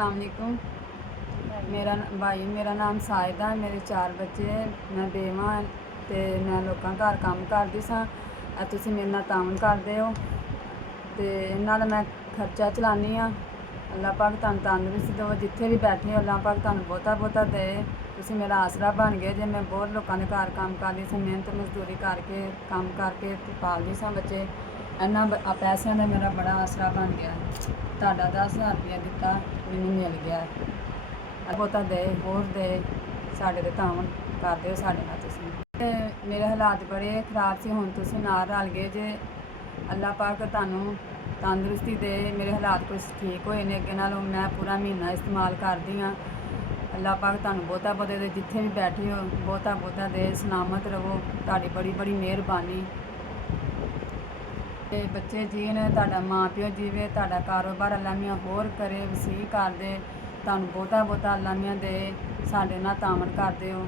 अस्सलामुअलैकुम। मेरा नाम साहिदा है। मेरे 4 ਬੱਚੇ। मैं बेवां ਤੇ मैं ਲੋਕਾਂ ਘਰ ਕੰਮ ਕਰਦੀ ਸਾਂ। ਤੁਸੀਂ ਮੇਰੇ ਨਾਲ ਤਾਮਨ ਕਰਦੇ ਹੋ ਤੇ ਇਹਨਾਂ ਦਾ ਮੈਂ ਖਰਚਾ ਚਲਾਉਂਦੀ ਹਾਂ। ਅੱਲਾਹ ਪਾਕ ਤੁਹਾਨੂੰ ਤੰਦਰੁਸਤੀ ਦੇਵੇ। ਜਿੱਥੇ ਵੀ ਬੈਠੇ ਹੋ ਅੱਲਾਹ ਪਾਕ ਤੁਹਾਨੂੰ ਬਹੁਤਾ ਬਹੁਤਾ ਦੇ। ਤੁਸੀਂ ਮੇਰਾ ਆਸਰਾ ਬਣ ਗਏ ਜੇ। ਮੈਂ ਬਹੁਤ ਲੋਕਾਂ ਦੇ ਘਰ ਕੰਮ ਕਰਦੀ ਸਾਂ, ਮਿਹਨਤ ਮਜ਼ਦੂਰੀ ਕਰਕੇ ਕੰਮ ਕਰਕੇ ਪਾਲਦੀ ਸਾਂ ਬੱਚੇ। ਇਹਨਾਂ ਪੈਸਿਆਂ ਦਾ ਮੇਰਾ ਬੜਾ ਆਸਰਾ ਬਣ ਗਿਆ। ਤੁਹਾਡਾ 10,000 ਰੁਪਇਆ ਦਿੱਤਾ ਮੈਨੂੰ ਮਿਲ ਗਿਆ। ਬਹੁਤਾ ਦੇ ਹੋਰ ਦੇ ਸਾਡੇ 'ਤੇ ਤਾਮਨ ਕਰਦੇ ਹੋ ਸਾਡੇ ਨਾਲ ਤੁਸੀਂ। ਮੇਰੇ ਹਾਲਾਤ ਬੜੇ ਖਰਾਬ ਸੀ, ਹੁਣ ਤੁਸੀਂ ਨਾਲ ਰਲ ਗਏ ਜੇ। ਅੱਲਾਹ ਪਾਕ ਤੁਹਾਨੂੰ ਤੰਦਰੁਸਤੀ ਦੇ। ਮੇਰੇ ਹਾਲਾਤ ਕੁਛ ਠੀਕ ਹੋਏ ਨੇ ਅੱਗੇ ਨਾਲੋਂ। ਮੈਂ ਪੂਰਾ ਮਹੀਨਾ ਇਸਤੇਮਾਲ ਕਰਦੀ ਹਾਂ। ਅੱਲਾਹ ਪਾਕ ਤੁਹਾਨੂੰ ਬਹੁਤਾ ਬਹੁਤਾ ਦੇ। ਜਿੱਥੇ ਵੀ ਬੈਠੇ ਹੋ ਬਹੁਤਾ ਬਹੁਤਾ ਦੇ। ਸਲਾਮਤ ਰਹੋ। ਤੁਹਾਡੀ ਬੜੀ ਬੜੀ ਮਿਹਰਬਾਨੀ। ਤੇ ਬੱਚੇ ਜੀਣ, ਤੁਹਾਡਾ ਮਾਂ ਪਿਓ ਜੀਵੇ, ਤੁਹਾਡਾ ਕਾਰੋਬਾਰ ਅੱਲਾਹ ਮੀਆਂ ਹੋਰ ਕਰੇ, ਵਸੀਹ ਕਰ ਦੇ। ਤੁਹਾਨੂੰ ਬਹੁਤਾ ਬਹੁਤਾ ਅੱਲਾਹ ਮੀਆਂ ਦੇ। ਸਾਡੇ ਨਾਲ ਤਾਮਨ ਕਰਦੇ ਹੋ।